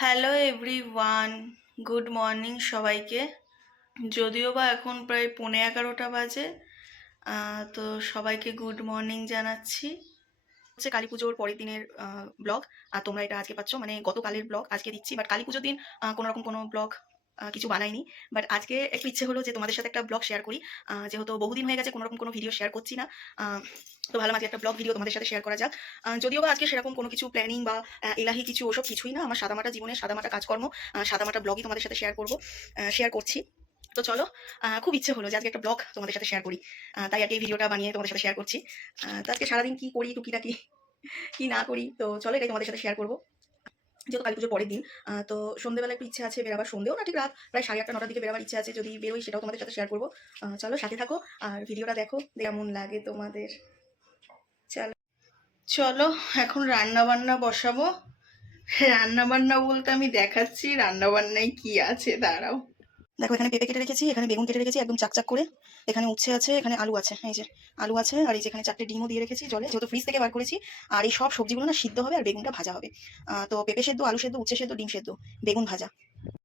Hello everyone good morning সবাইকে। যদিও বা এখন প্রায় পৌনে এগারোটা বাজে তো সবাইকে গুড মর্নিং জানাচ্ছি। হচ্ছে কালী পুজোর পরের দিনের ব্লগ আর তোমরা এটা আজকে পাচ্ছ মানে গতকালের ব্লগ আজকে দিচ্ছি। বাট কালী পুজোর দিন কোনো রকম কোনো ব্লগ কিছু বানাইনি। বাট আজকে একটু ইচ্ছে হলো যে তোমাদের সাথে একটা ব্লগ শেয়ার করি। যেহেতু বহুদিন হয়ে গেছে কোনোরকম কোনো ভিডিও শেয়ার করছি না। তো ভালো আজকে একটা ব্লগ ভিডিও তোমাদের সাথে শেয়ার করা যাক। যদিও বা আজকে সেরকম কোনো কিছু প্ল্যানিং বা এলাহি কিছু ওসব কিছুই না। আমার সাদামাটা জীবনে সাদামাটা কাজকর্ম সাদামাটা ব্লগই তোমাদের সাথে শেয়ার করব শেয়ার করছি। তো চলো খুব ইচ্ছে হলো যে আজকে একটা ব্লগ তোমাদের সাথে শেয়ার করি। তাই আর কি ভিডিওটা বানিয়ে তোমাদের সাথে শেয়ার করছি। তো আজকে সারাদিন কি করি, টুকিটাকি কি না করি, তো চলো এটাই তোমাদের সাথে শেয়ার করব। যেহেতু কালী পুজোর পরের দিন তো সন্ধ্যেবেলা একটু ইচ্ছে আছে বেরাবার। সন্ধ্যেও না ঠিক রাত, প্রায় সাড়ে আটটা, নটার দিকে বেরাবার ইচ্ছে আছে। যদি বেরোই, সেটাও তোমাদের সাথে শেয়ার করব। চলো সাথে থাকো আর ভিডিওটা দেখো, কেমন লাগে তোমাদের। চলো। চলো, এখন রান্না বান্না বসাবো। রান্না বান্না বলতে আমি দেখাচ্ছি রান্না বান্নায় কি আছে, দাঁড়াও। দেখো, এখানে পেঁপে কেটে রেখেছি, এখানে বেগুন কেটে রেখেছি, একদম চাকচাক করে। এখানে উচ্ছে আছে, এখানে আলু আছে, এই যে আলু আছে, আর এই যে এখানে চারটে ডিমও দিয়ে রেখেছি জলে। যেহেতু ফ্রিজ থেকে বার করেছি, আর এই সব সবজিগুলো না সিদ্ধ হবে আর বেগুনটা ভাজা হবে। তো পেঁপে সেদ্ধ, আলু সেদ্ধ, উচ্ছে সেদ্ধ, ডিম সেদ্ধ, বেগুন ভাজা।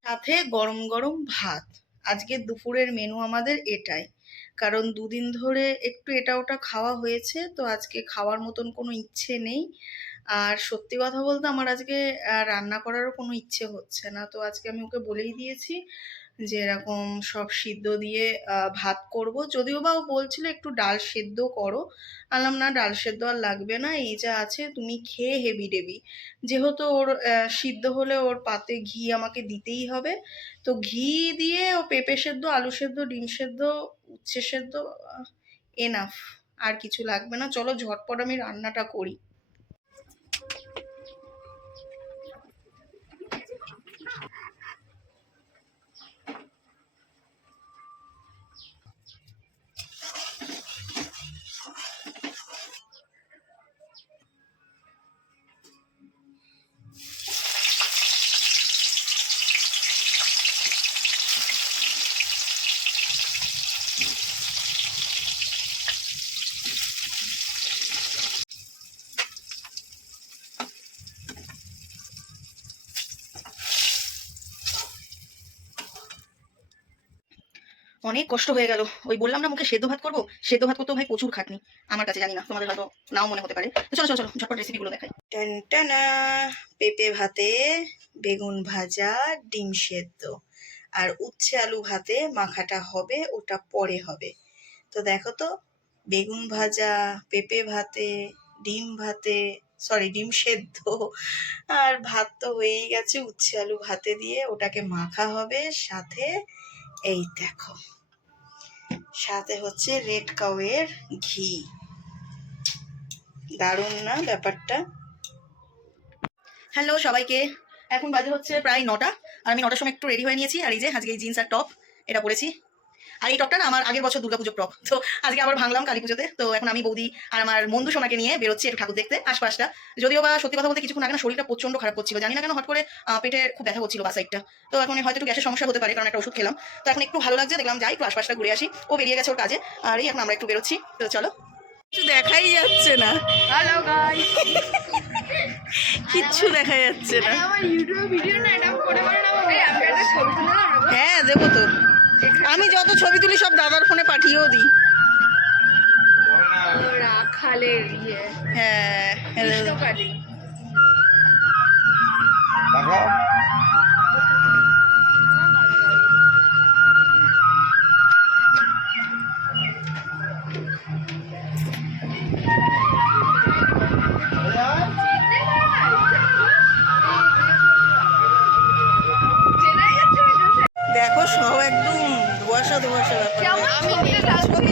সাথে গরম গরম ভাত। আজকে দুপুরের মেনু আমাদের এটাই। কারণ দুদিন ধরে একটু এটা ওটা খাওয়া হয়েছে, তো আজকে খাওয়ার মতন কোনো ইচ্ছে নেই। আর সত্যি কথা বলতে আমার আজকে রান্না করারও কোনো ইচ্ছে হচ্ছে না। তো আজকে আমি ওকে বলেই দিয়েছি যে এরকম সব সিদ্ধ দিয়ে ভাত করব। যদিও বা ও বলছিল একটু ডাল সেদ্ধ করো। আলাম না, ডাল সেদ্ধ আর লাগবে না, এই যা আছে তুমি খেয়ে হেভি ডেবি। যেহেতু ওর সিদ্ধ হলে ওর পাতে ঘি আমাকে দিতেই হবে। তো ঘি দিয়ে ও পেঁপে সেদ্ধ, আলু সেদ্ধ, ডিম সেদ্ধ, উচ্ছে সেদ্ধ এনাফ আর কিছু লাগবে না। চলো ঝটপট আমি রান্নাটা করি। অনেক কষ্ট হয়ে গেল। ওই বললাম না মুখে সেদ্ধ ভাত করব? সেদ্ধ ভাত করতেও ভাই প্রচুর খাটনি। আমার কাছে জানি না, তোমাদের হয়তো নাও মনে হতে পারে। চলো চলো চলো, ঝটপট রেসিপিগুলো দেখাই। টানা পেঁপে ভাতে, বেগুন ভাজা, ডিম সেদ্ধ। আর উচ্ছে আলু ভাতে মাখাটা হবে, ওটা পরে হবে। তো দেখো তো, বেগুন ভাজা, পেঁপে ভাতে, ডিম ভাতে সরি ডিম সেদ্ধ। আর ভাত তো হয়েই গেছে, উচ্ছে আলু ভাতে দিয়ে ওটাকে মাখা হবে। সাথে এই দেখো। সাথে হচ্ছে রেড কাউয়ের ঘি। দারুণ না ব্যাপারটা? হ্যালো সবাইকে। এখন বাজে হচ্ছে প্রায় নটা, আর আমি নটার সময় একটু রেডি হয়ে নিয়েছি। আর এই যে আজকে এই জিন্স আর টপ এটা পরেছি। আর এই টপটা আমার আগের বছর দুর্গাপুজোর টপ তো আজকে আবার ভাঙলাম কালী পুজোতে। তো এখন আমি বৌদি আর আমার বন্ধু সোনাকে নিয়ে বেরোচ্ছি একটু ঠাকুর দেখতে আশপাশটা। যদিও বা সত্যি কথা বলতে কিছুক্ষণ আগে না শরীরটা প্রচণ্ড খারাপ করছিল। জানি না কেন হট করে পেটে খুব ব্যথা করছিল বা সাইডটা তো এখন হয়তো একটু গ্যাসের সমস্যা হতে পারে কারণ একটা ওষুধ খেলাম। তো এখন একটু ভালো লাগছে দেখলাম যাই একটু আশপাশটা ঘুরে আসি। ও বেরিয়ে গেছে ওর কাজে। আর এই এখন আমরা একটু বেরোচ্ছি। তো চলো। কিছু দেখাই যাচ্ছে না। হ্যালো গাইস কিচ্ছু দেখা যাচ্ছে না। আমার ইউটিউবে ভিডিও না এটা করে করে না আমি আমি একটা ছবি তুলে না হ্যাঁ দেবো তো। আমি যত ছবি তুলি সব দাদার ফোনে পাঠিয়েও দিই। রাখালের ইয়ে। হ্যাঁ ছবি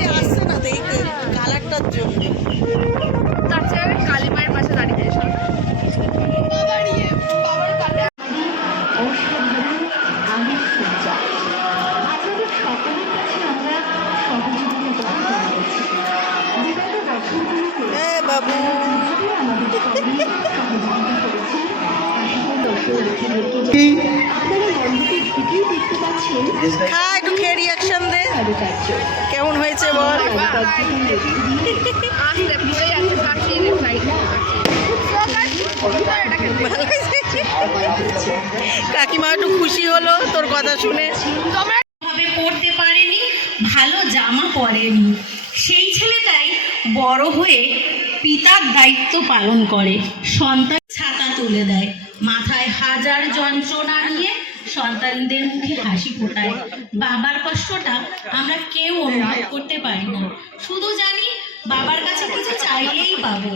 কাকিমা একটু খুশি হলো তোর কথা শুনে। পড়তে পারেনি, ভালো জামা পরেনি। সেই ছেলেটাই বড় হয়ে পিতার দায়িত্ব পালন করে। সন্তান ছাতা তুলে দেয়, মাথায় হাজার যন্ত্রণা নিয়ে সন্তানদের মুখে হাসি ফোটায়। বাবার কষ্টটা আমরা কেউ অনুভব করতে পারি না। শুধু জানি বাবার কাছে কিছু চাইলেই পাবো।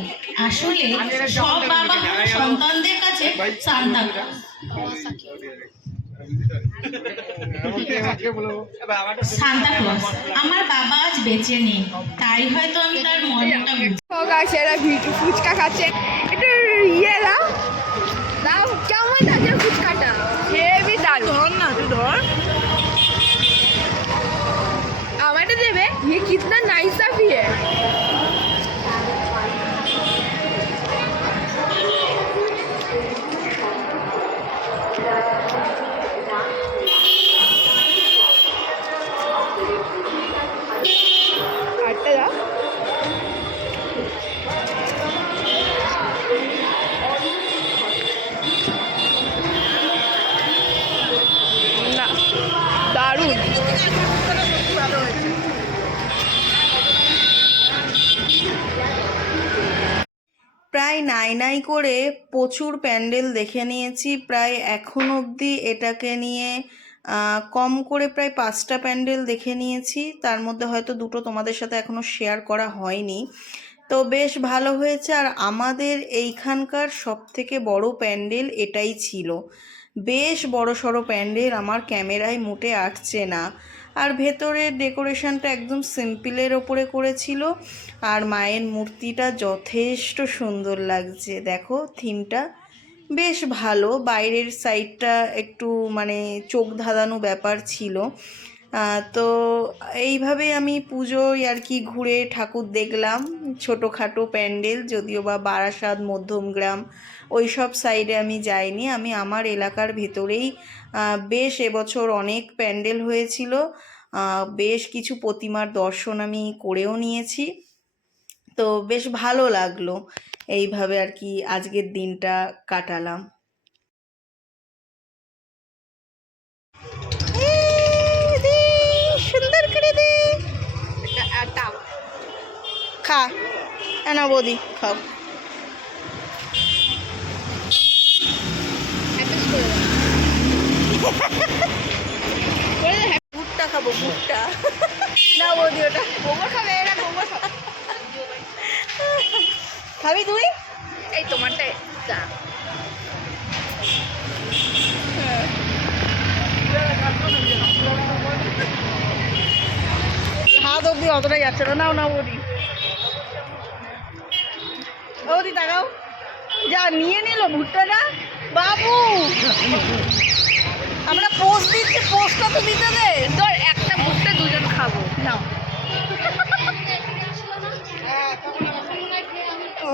আসলে সব বাবা সন্তানদের কাছে সান্তা। আমার বাবা আজ বেঁচে নেই। তাই হয়তো আমি তার ফুচকা খাচ্ছে। ইয়ে দাও। কেমন ফুচকাটা? धर आवाज़ देवे ये कितना नाइस है। প্রায় নাই নাই করে প্রচুর প্যান্ডেল দেখে নিয়েছি। প্রায় এখন অবধি এটাকে নিয়ে কম করে প্রায় পাঁচটা প্যান্ডেল দেখে নিয়েছি। তার মধ্যে হয়তো দুটো তোমাদের সাথে এখনও শেয়ার করা হয়নি। তো বেশ ভালো হয়েছে। আর আমাদের এইখানকার সব থেকে বড় প্যান্ডেল এটাই ছিল। বেশ বড় সড়ো প্যান্ডেল আমার ক্যামেরায় মোটে আঁটছে না। আর ভেতরের ডেকোরেশনটা একদম সিম্পলের ওপরে করেছিল। আর মায়ের মূর্তিটা যথেষ্ট সুন্দর লাগছে। দেখো, থিমটা বেশ ভালো। বাইরের সাইডটা একটু মানে চোখ ধাঁধানো ব্যাপার ছিল। তো এইভাবে আমি পুজোয় আর কি ঘুরে ঠাকুর দেখলাম, ছোটোখাটো প্যান্ডেল যদিও বা বারাসাত মধ্যমগ্রাম ওই সব সাইডে আমি যাইনি। আমি আমার এলাকার ভেতরেই বেশ এবছর অনেক প্যান্ডেল হয়েছিল বেশ কিছু প্রতিমার দর্শন আমি করেও নিয়েছি। তো বেশ ভালো লাগল, এইভাবে আর কি আজকের দিনটা কাটালাম সুন্দর করে দে একটা খা না বৌদি খাও। ভুট্টা খাব ভুট্টা। না বৌদি ওটা গোবর খাবে এরা গোবর খাবি। তুই? এই তোমারটা যা। হাত অব্দি অতটা যাচ্ছে না। নাও না বৌদি। বৌদি তাকাও যা নিয়ে নিল ভুট্টাটা। বাবু! আমরা পোস্ট দিচ্ছি পোস্টটা তো দিতে দে। তোর একটা ভুট্টা দুজন খাব। নাও।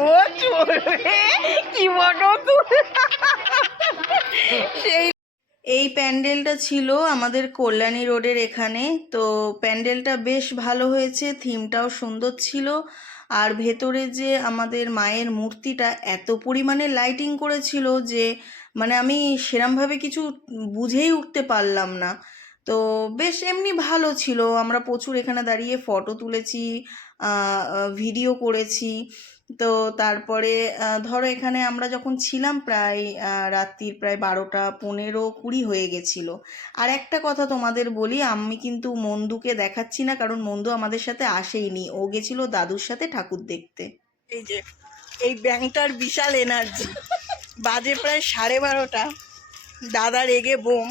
ও চলবে কি বড় সেই এই প্যান্ডেলটা ছিল আমাদের কল্যাণী রোডের এখানে তো প্যান্ডেলটা বেশ ভালো হয়েছে থিমটাও সুন্দর ছিল। আর ভেতরে যে আমাদের মায়ের মূর্তিটা এত পরিমাণে লাইটিং করেছিল যে মানে আমি সেরমভাবে কিছু বুঝেই উঠতে পারলাম না। তো বেশ এমনি ভালো ছিল। আমরা প্রচুর এখানে দাঁড়িয়ে ফটো তুলেছি ভিডিও করেছি। তো তারপরে ধরো এখানে আমরা যখন ছিলাম প্রায় রাত্রির প্রায় বারোটা পনেরো কুড়ি হয়ে গেছিল। আর একটা কথা তোমাদের বলি আমি কিন্তু মন্দুকে দেখাচ্ছি না কারণ মন্দু আমাদের সাথে আসেইনি। ও গেছিল দাদুর সাথে ঠাকুর দেখতে। এই যে এই ব্যাংকটার বিশাল এনার্জি। বাজে প্রায় সাড়ে বারোটা। দাদা রেগে বোম।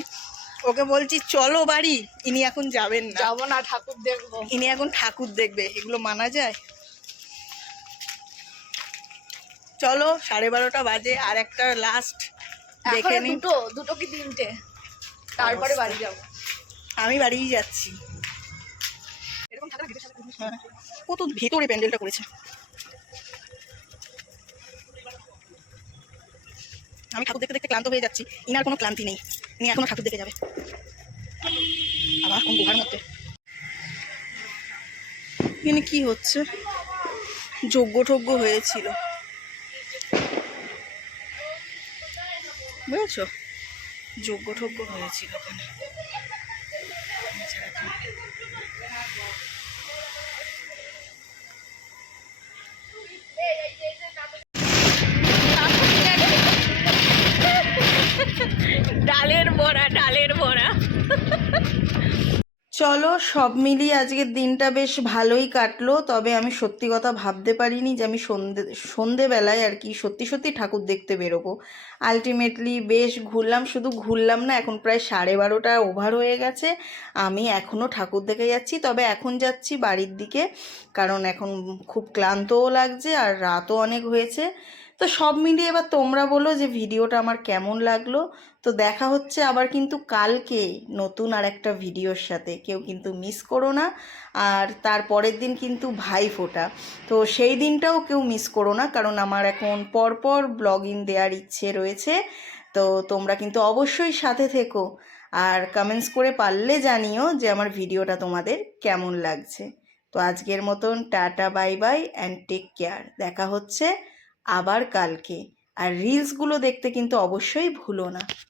ওকে বলছি চলো বাড়ি। ইনি এখন যাবেন না। যাব না ঠাকুর দেখব। ইনি এখন ঠাকুর দেখবে। এগুলো মানা যায়? চলো সাড়ে বারোটা বাজে আর একটা লাস্ট দেখে নি দুটো দুটো কি তিনটে? তারপরে বাড়ি যাব। আমি বাড়িই যাচ্ছি। হ্যাঁ, কত ভেতরে প্যান্ডেলটা করেছে। আমি ঠাকুর দেখতে দেখতে ক্লান্ত হয়ে যাচ্ছি। ইনার কোনো ক্লান্তি নেই। ইনি এখনও ঠাকুর দেখে যাবে। আবার কোন গুহার মধ্যে। এখানে কি হচ্ছে? যজ্ঞ টজ্ঞ হয়েছিল। বুঝেছ? যোগ্য ঠোগ্য হয়েছিল ওখানে ডালের বড়া ডালের বড়া। চলো, সব মিলিয়ে আজকের দিনটা বেশ ভালোই কাটলো। তবে আমি সত্যি কথা ভাবতে পারিনি যে আমি সন্ধে, সন্ধেবেলায় আর কি সত্যি সত্যি ঠাকুর দেখতে বেরোবো। আলটিমেটলি বেশ ঘুরলাম, শুধু ঘুরলাম না, এখন প্রায় সাড়ে বারোটা ওভার হয়ে গেছে। আমি এখনও ঠাকুর দেখে যাচ্ছি, তবে এখন যাচ্ছি বাড়ির দিকে, কারণ এখন খুব ক্লান্তও লাগছে আর রাতও অনেক হয়েছে। তো সব মিলিয়ে এবার তোমরা বলো যে ভিডিওটা আমার কেমন লাগল। তো দেখা হচ্ছে আবার কিন্তু কালকে নতুন আর একটা ভিডিওর সাথে। কেউ কিন্তু মিস করো না। আর তার পরের দিন কিন্তু ভাই ফোটা। তো সেই দিনটাও কেউ মিস করো না। কারণ আমার এখন পরপর ব্লগিং দেওয়ার ইচ্ছে রয়েছে। তো তোমরা কিন্তু অবশ্যই সাথে থেকো। আর কমেন্টস করে পারলে জানিও যে আমার ভিডিওটা তোমাদের কেমন লাগছে। তো আজকের মতন tata bye bye and take care দেখা হচ্ছে আবার কালকে। আর রিলসগুলো দেখতে কিন্তু অবশ্যই ভুলো না।